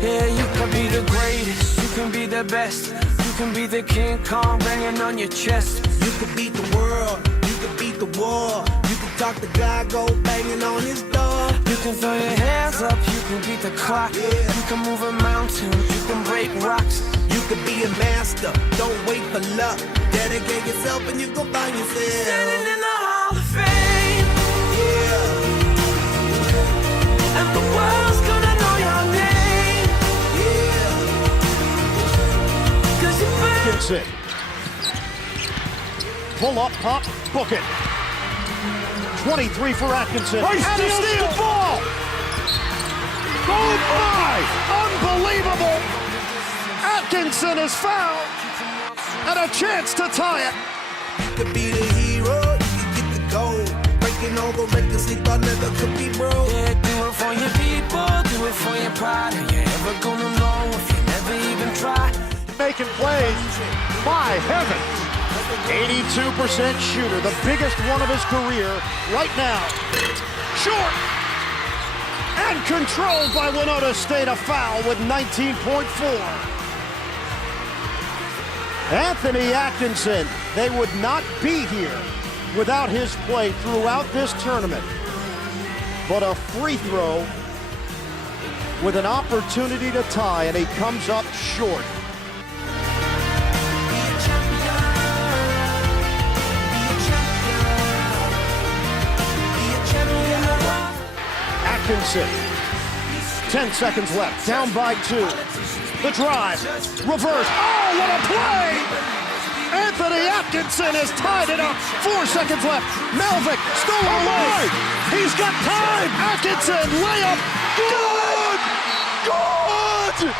Yeah, you can be the greatest, you can be the best. You can be the King Kong banging on your chest. You can beat the world, you can beat the war. You can talk to God, go banging on his door. You can throw your hands up, you can beat the clock. Yeah. You can move a mountain, you can break rocks. You can be a master, don't wait for luck. Dedicate yourself and you gon' find yourself Standing in the Hall of Fame. Yeah, And the world's gonna know your name. yeah. 'Cause you burn. Atkinson. Pull up, pop, book it. 23 for Atkinson. And he steals the ball. Oh my! Unbelievable! Atkinson is fouled. And a chance to tie it. You could be the hero, you can get the gold. Breaking all the records they thought never could be broke. Yeah, do it for your people, do it for your pride. Are you ever gonna know if you never even try? Making plays. My heavens. 82% shooter, the biggest one of his career right now. Short. And controlled by Winona State, a foul with 19.4. Anthony Atkinson, they would not be here without his play throughout this tournament. But a free throw with an opportunity to tie, and he comes up short. Atkinson, 10 seconds left, down by 2. The drive, reverse, oh, what a play! Anthony Atkinson has tied it up, 4 seconds left. Melvick, stolen away, he's got time! Atkinson, layup, good! Good!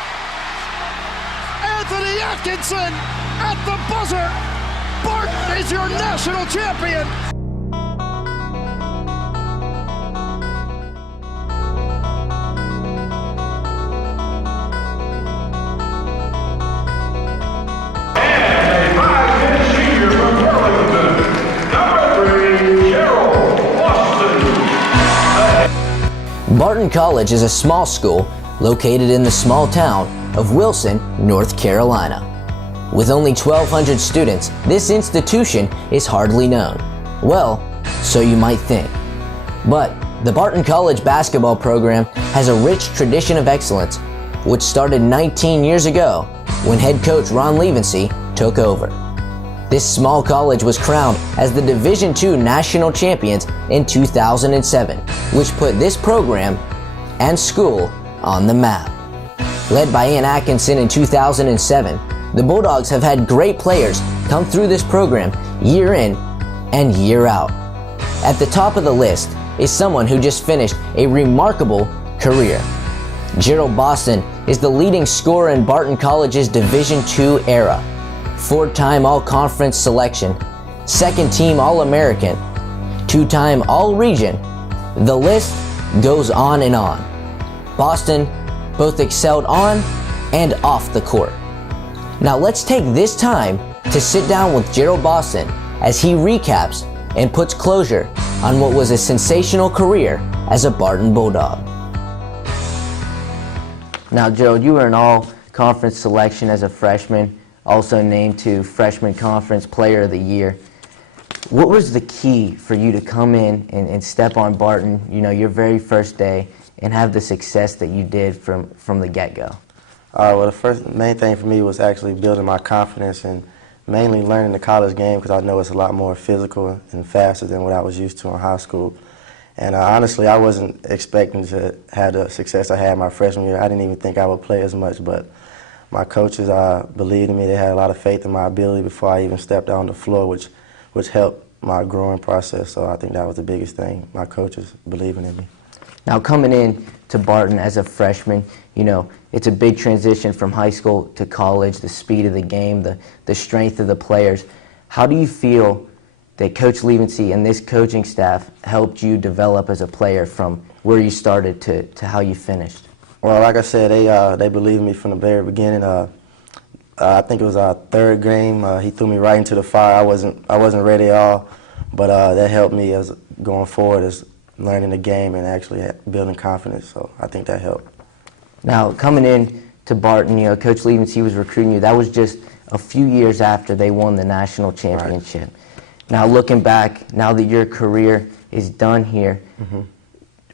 Anthony Atkinson at the buzzer! Barton is your national champion! Barton College is a small school located in the small town of Wilson, North Carolina. With only 1,200 students, this institution is hardly known. Well, so you might think. But the Barton College basketball program has a rich tradition of excellence, which started 19 years ago when head coach Ron Levency took over. This small college was crowned as the Division II national champions in 2007, which put this program and school on the map. Led by Ian Atkinson in 2007, the Bulldogs have had great players come through this program year in and year out. At the top of the list is someone who just finished a remarkable career. Gerald Boston is the leading scorer in Barton College's Division II era. 4-time All-Conference selection, 2nd-team All-American, 2-time All-Region. The list goes on and on. Boston both excelled on and off the court. Now let's take this time to sit down with Gerald Boston as he recaps and puts closure on what was a sensational career as a Barton Bulldog. Now Gerald, you were an All-Conference selection as a freshman, also named to Freshman Conference Player of the Year. What was the key for you to come in and step on Barton, your very first day, and have the success that you did from the get-go? Well, the main thing for me was actually building my confidence and mainly learning the college game, because I know it's a lot more physical and faster than what I was used to in high school. And honestly, I wasn't expecting to have the success I had my freshman year. I didn't even think I would play as much, but my coaches believed in me. They had a lot of faith in my ability before I even stepped on the floor, which helped my growing process. So I think that was the biggest thing, my coaches believing in me. Now coming in to Barton as a freshman, it's a big transition from high school to college, the speed of the game, the strength of the players. How do you feel that Coach Levency and this coaching staff helped you develop as a player from where you started to how you finished? Well, like I said, they believed in me from the very beginning. I think it was our third game. He threw me right into the fire. I wasn't ready at all, but that helped me as going forward, as learning the game and actually building confidence. So I think that helped. Now, coming in to Barton, Coach Levens, he was recruiting you. That was just a few years after they won the national championship. Right. Now, looking back, now that your career is done here,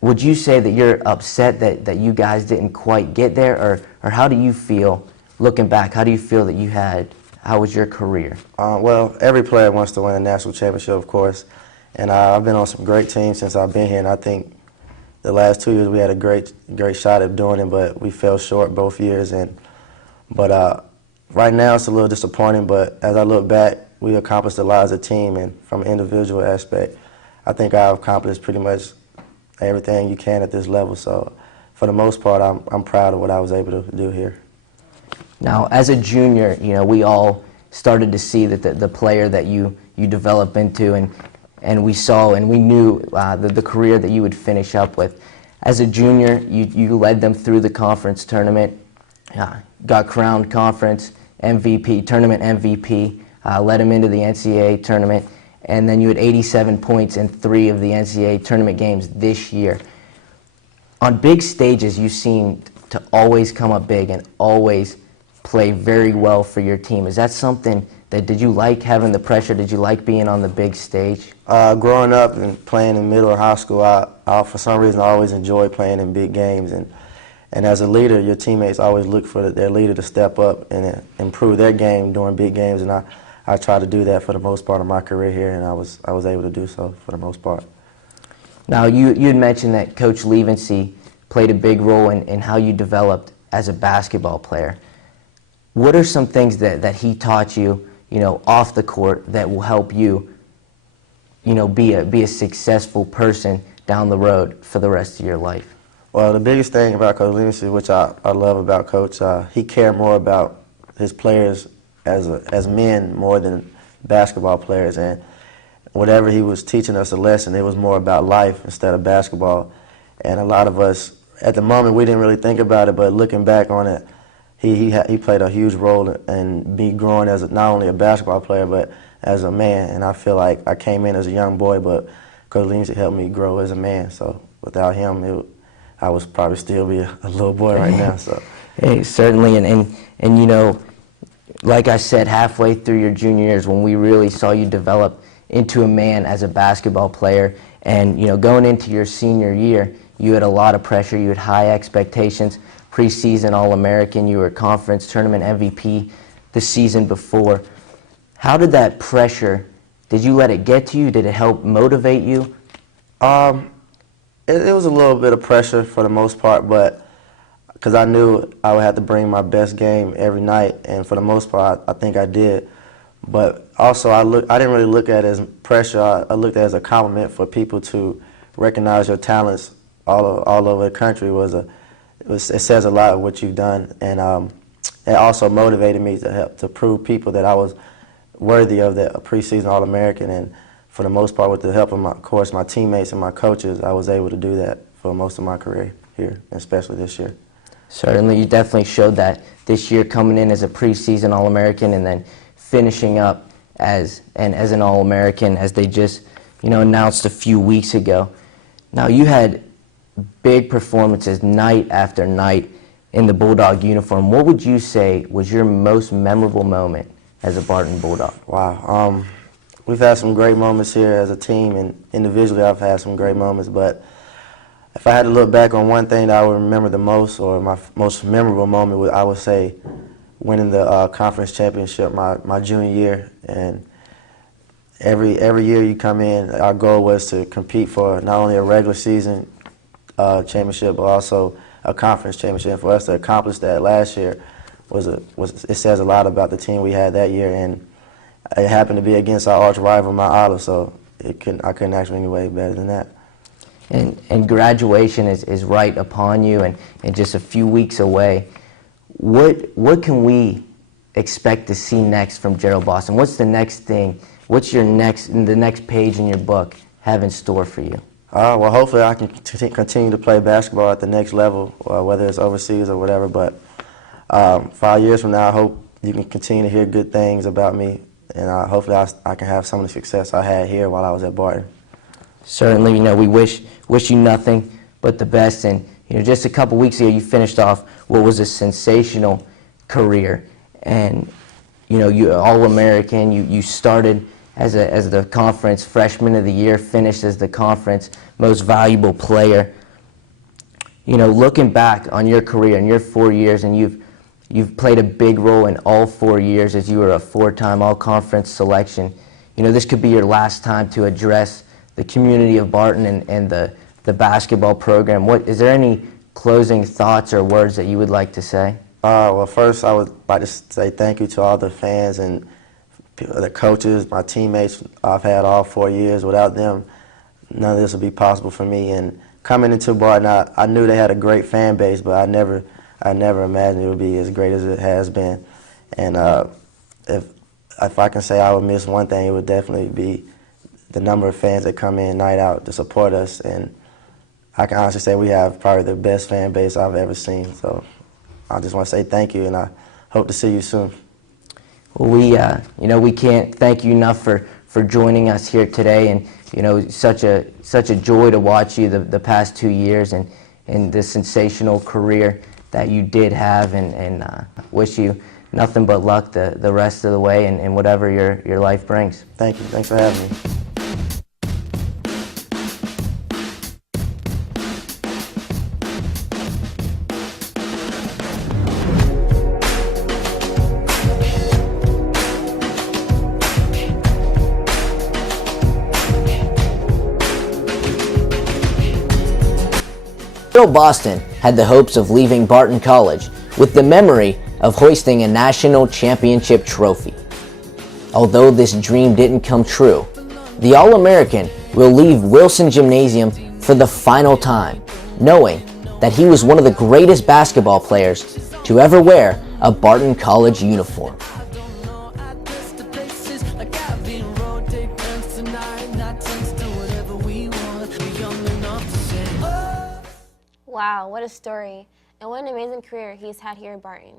would you say that you're upset that you guys didn't quite get there, or how do you feel, looking back, how do you feel that how was your career? Well, every player wants to win a national championship, of course, and I've been on some great teams since I've been here, and I think the last 2 years we had a great shot at doing it, but we fell short both years. But right now it's a little disappointing, but as I look back, we accomplished a lot as a team, and from an individual aspect, I think I've accomplished pretty much everything you can at this level. So for the most part, I'm proud of what I was able to do here. Now, as a junior, we all started to see that the player that you develop into, and we saw and we knew the career that you would finish up with. As a junior, you led them through the conference tournament, got crowned conference MVP, tournament MVP, led them into the NCAA tournament, and then you had 87 points in 3 of the NCAA tournament games this year. On big stages, you seemed to always come up big and always play very well for your team. Is that something that, did you like having the pressure? Did you like being on the big stage? Growing up and playing in middle or high school, I for some reason I always enjoyed playing in big games. And as a leader, your teammates always look for their leader to step up and improve their game during big games. And I try to do that for the most part of my career here, and I was able to do so for the most part. Now, you had mentioned that Coach Levensy played a big role in how you developed as a basketball player. What are some things that he taught you, off the court that will help you, be a successful person down the road for the rest of your life? Well, the biggest thing about Coach Levensy, which I love about Coach, he cared more about his players as men more than basketball players, and whatever he was teaching us a lesson, it was more about life instead of basketball. And a lot of us, at the moment, we didn't really think about it, but looking back on it, he played a huge role in me growing as not only a basketball player, but as a man. And I feel like I came in as a young boy, but Coach Levensy helped me grow as a man. So without him, I would probably still be a little boy right now. So. Hey, certainly, and like I said, halfway through your junior years, when we really saw you develop into a man as a basketball player, and going into your senior year, you had a lot of pressure, you had high expectations, preseason All-American, you were conference tournament MVP the season before. How did that pressure, did you let it get to you? Did it help motivate you? It was a little bit of pressure for the most part, but because I knew I would have to bring my best game every night, and for the most part, I think I did. But also, I didn't really look at it as pressure. I looked at it as a compliment for people to recognize your talents all over the country. It says a lot of what you've done, and it also motivated me to prove people that I was worthy of that preseason All-American. And for the most part, with the help of my teammates and my coaches, I was able to do that for most of my career here, especially this year. Certainly, you definitely showed that this year, coming in as a preseason All-American and then finishing up as an All-American, as they just announced a few weeks ago. Now, you had big performances night after night in the Bulldog uniform. What would you say was your most memorable moment as a Barton Bulldog? Wow. We've had some great moments here as a team, and individually I've had some great moments, but if I had to look back on one thing that I would remember the most, or my most memorable moment, I would say winning the conference championship my junior year. And every year you come in, our goal was to compete for not only a regular season championship, but also a conference championship. For us to accomplish that last year it says a lot about the team we had that year, and it happened to be against our arch rival, Mount Olive, so I couldn't ask for any way better than that. And graduation is right upon you, and just a few weeks away. What can we expect to see next from Gerald Boston? What's the next thing? What's the next page in your book have in store for you? Well, hopefully I can continue to play basketball at the next level, whether it's overseas or whatever. But 5 years from now, I hope you can continue to hear good things about me, and hopefully I can have some of the success I had here while I was at Barton. Certainly, we wish you nothing but the best, and just a couple weeks ago, you finished off what was a sensational career, and you All-American. You started as the conference freshman of the year, finished as the conference most valuable player. Looking back on your career in your 4 years, and you've played a big role in all 4 years as you were a 4-time all-conference selection. This could be your last time to address the community of Barton and the basketball program. Is there any closing thoughts or words that you would like to say? Well, first I would like to say thank you to all the fans and the coaches, my teammates I've had all 4 years. Without them, none of this would be possible for me. And coming into Barton, I knew they had a great fan base, but I never imagined it would be as great as it has been. And if I can say I would miss one thing, it would definitely be the number of fans that come in night out to support us. And I can honestly say we have probably the best fan base I've ever seen. So I just want to say thank you, and I hope to see you soon. Well, we can't thank you enough for joining us here today, and such a joy to watch you the past 2 years and the sensational career that you did have, and wish you nothing but luck the rest of the way and whatever your life brings. Thank you. Thanks for having me. Earl Boston had the hopes of leaving Barton College with the memory of hoisting a national championship trophy. Although this dream didn't come true, the All-American will leave Wilson Gymnasium for the final time, knowing that he was one of the greatest basketball players to ever wear a Barton College uniform. Wow, what a story, and what an amazing career he's had here at Barton.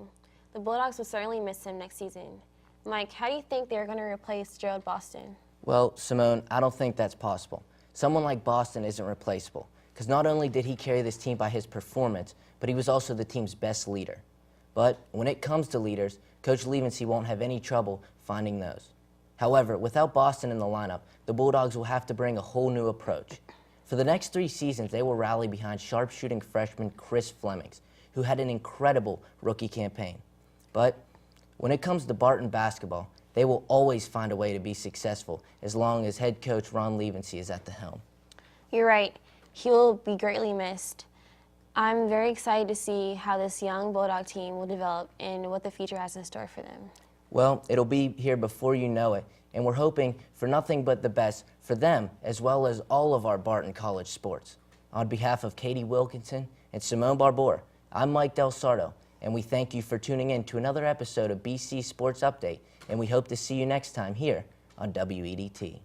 The Bulldogs will certainly miss him next season. Mike, how do you think they're going to replace Gerald Boston? Well, Simone, I don't think that's possible. Someone like Boston isn't replaceable, because not only did he carry this team by his performance, but he was also the team's best leader. But when it comes to leaders, Coach Levency won't have any trouble finding those. However, without Boston in the lineup, the Bulldogs will have to bring a whole new approach. For the next 3 seasons, they will rally behind sharpshooting freshman Chris Flemings, who had an incredible rookie campaign. But when it comes to Barton basketball, they will always find a way to be successful as long as head coach Ron Levency is at the helm. You're right. He will be greatly missed. I'm very excited to see how this young Bulldog team will develop and what the future has in store for them. Well, it'll be here before you know it, and we're hoping for nothing but the best for them as well as all of our Barton College sports. On behalf of Katie Wilkinson and Simone Barbour, I'm Mike Del Sardo, and we thank you for tuning in to another episode of BC Sports Update, and we hope to see you next time here on WEDT.